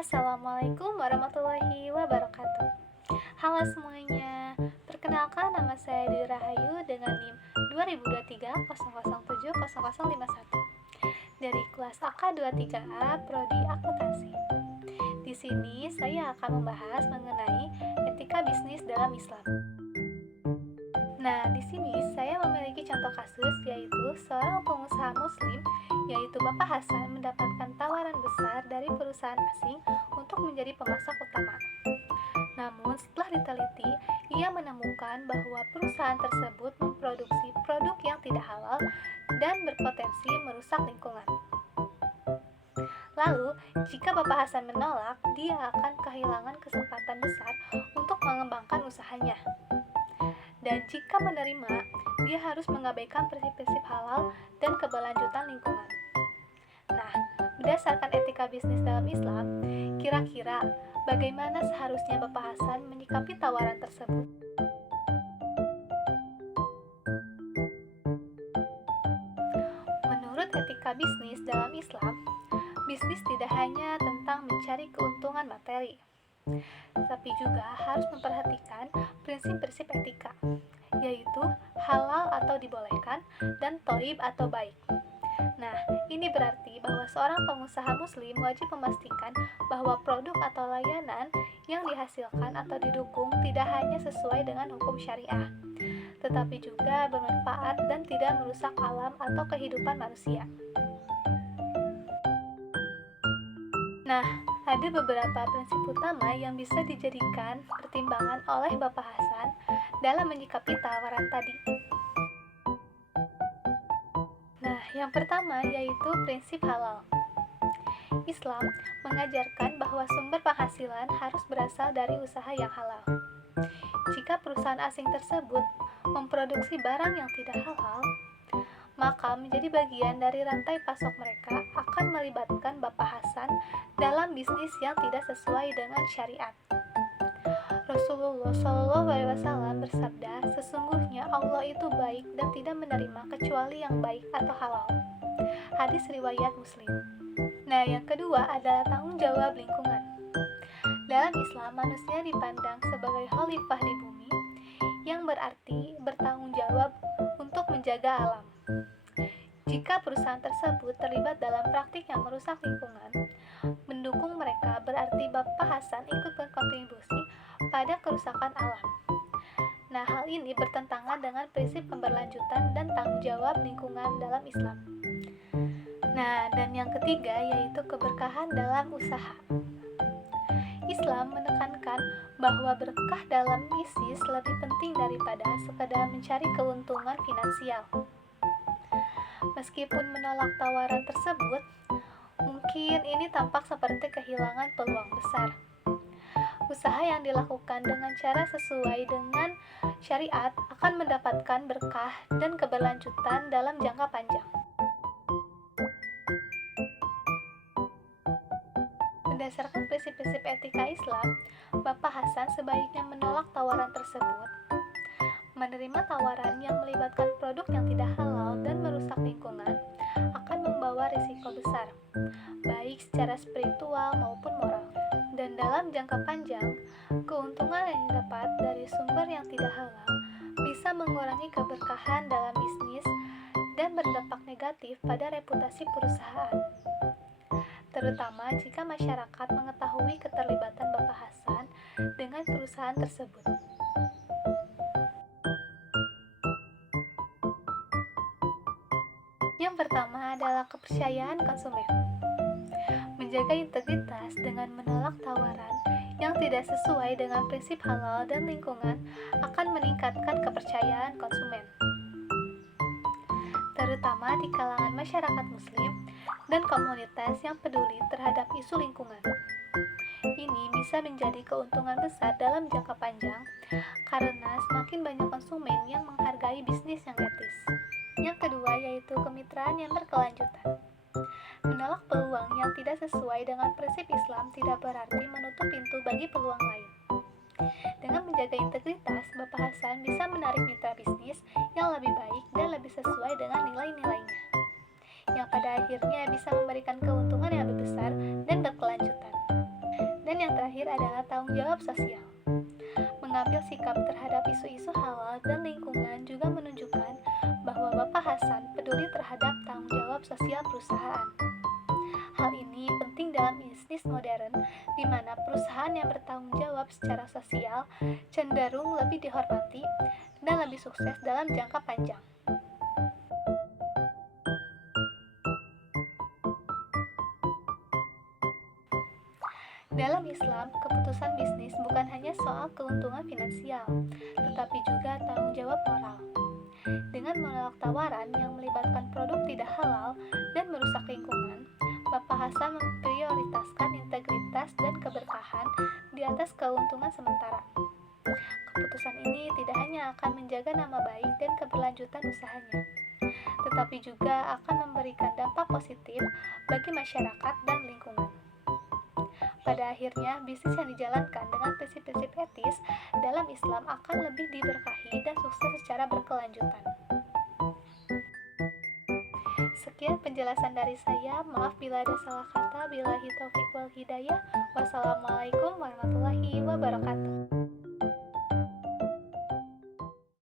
Assalamualaikum warahmatullahi wabarakatuh. Halo semuanya, perkenalkan nama saya Dwi Rahayu dengan NIM 202300700051 dari kelas AK23A Prodi Akuntansi. Di sini saya akan membahas mengenai etika bisnis dalam Islam. Nah, di sini saya memiliki contoh kasus yaitu seorang pengusaha muslim yaitu Bapak Hasan mendapatkan tawaran besar dari perusahaan asing untuk menjadi pemasok utama. Namun setelah diteliti, ia menemukan bahwa perusahaan tersebut memproduksi produk yang tidak halal dan berpotensi merusak lingkungan. Lalu, jika Bapak Hasan menolak, dia akan kehilangan kesempatan besar untuk mengembangkan usahanya. Dan jika menerima, dia harus mengabaikan prinsip-prinsip halal dan keberlanjutan lingkungan. Nah, berdasarkan etika bisnis dalam Islam, kira-kira bagaimana seharusnya Bapak Hasan menyikapi tawaran tersebut? Menurut etika bisnis dalam Islam, bisnis tidak hanya tentang mencari keuntungan materi, tapi juga harus memperhatikan prinsip-prinsip etika, yaitu halal atau dibolehkan dan thayyib atau baik. Nah, ini berarti bahwa seorang pengusaha muslim wajib memastikan bahwa produk atau layanan yang dihasilkan atau didukung tidak hanya sesuai dengan hukum syariah, tetapi juga bermanfaat dan tidak merusak alam atau kehidupan manusia. Nah, ada beberapa prinsip utama yang bisa dijadikan pertimbangan oleh Bapak Hasan dalam menyikapi tawaran tadi. Nah, yang pertama yaitu prinsip halal. Islam mengajarkan bahwa sumber penghasilan harus berasal dari usaha yang halal. Jika perusahaan asing tersebut memproduksi barang yang tidak halal, maka menjadi bagian dari rantai pasok mereka akan melibatkan Bapak Hasan dalam bisnis yang tidak sesuai dengan syariat. Rasulullah SAW bersabda, sesungguhnya Allah itu baik dan tidak menerima kecuali yang baik atau halal. Hadis riwayat Muslim. Nah, yang kedua adalah tanggung jawab lingkungan. Dalam Islam, manusia dipandang sebagai khalifah di bumi, yang berarti bertanggung jawab untuk menjaga alam. Jika perusahaan tersebut terlibat dalam praktik yang merusak lingkungan, mendukung mereka berarti Bapak Hasan ikut berkontribusi pada kerusakan alam. Nah, hal ini bertentangan dengan prinsip keberlanjutan dan tanggung jawab lingkungan dalam Islam. Nah, dan yang ketiga yaitu keberkahan dalam usaha. Islam menekankan bahwa berkah dalam bisnis lebih penting daripada sekadar mencari keuntungan finansial. Meskipun menolak tawaran tersebut, mungkin ini tampak seperti kehilangan peluang besar. Usaha yang dilakukan dengan cara sesuai dengan syariat akan mendapatkan berkah dan keberlanjutan dalam jangka panjang. Berdasarkan prinsip-prinsip etika Islam, Bapak Hasan sebaiknya menolak tawaran tersebut. Menerima tawaran yang melibatkan produk yang tidak halal dan merusak lingkungan akan membawa risiko besar, baik secara spiritual maupun moral. Dan dalam jangka panjang, keuntungan yang didapat dari sumber yang tidak halal bisa mengurangi keberkahan dalam bisnis dan berdampak negatif pada reputasi perusahaan, terutama jika masyarakat mengetahui keterlibatan Bapak Hasan dengan perusahaan tersebut. Yang pertama adalah kepercayaan konsumen. Menjaga integritas dengan menolak tawaran yang tidak sesuai dengan prinsip halal dan lingkungan akan meningkatkan kepercayaan konsumen, terutama di kalangan masyarakat muslim dan komunitas yang peduli terhadap isu lingkungan. Ini bisa menjadi keuntungan besar dalam jangka panjang karena semakin banyak konsumen yang menghargai bisnis yang etis. Yang kedua yaitu kemitraan yang berkelanjutan. Menolak peluang yang tidak sesuai dengan prinsip Islam tidak berarti menutup pintu bagi peluang lain. Dengan menjaga integritas, Bapak Hasan bisa menarik mitra bisnis yang lebih baik dan lebih sesuai dengan nilai-nilainya, yang pada akhirnya bisa memberikan keuntungan yang lebih besar dan berkelanjutan. terakhir adalah tanggung jawab sosial. Mengambil sikap terhadap isu-isu halal dan lingkungan juga menunjukkan bahwa Bapak Hasan peduli terhadap tanggung jawab sosial perusahaan. Hal ini penting dalam bisnis modern, di mana perusahaan yang bertanggung jawab secara sosial cenderung lebih dihormati dan lebih sukses dalam jangka panjang. Dalam Islam, keputusan bisnis bukan hanya soal keuntungan finansial, tetapi juga tanggung jawab moral. Dengan menolak tawaran yang melibatkan produk tidak halal dan merusak lingkungan, Bapak Hasan memprioritaskan integritas dan keberkahan di atas keuntungan sementara. Keputusan ini tidak hanya akan menjaga nama baik dan keberlanjutan usahanya, tetapi juga akan memberikan dampak positif bagi masyarakat dan lingkungan. Pada akhirnya, bisnis yang dijalankan dengan prinsip-prinsip etis dalam Islam akan lebih diberkahi dan sukses secara berkelanjutan. Sekian penjelasan dari saya. Maaf bila ada salah kata. Billahi taufiq wal hidayah. Wassalamualaikum warahmatullahi wabarakatuh.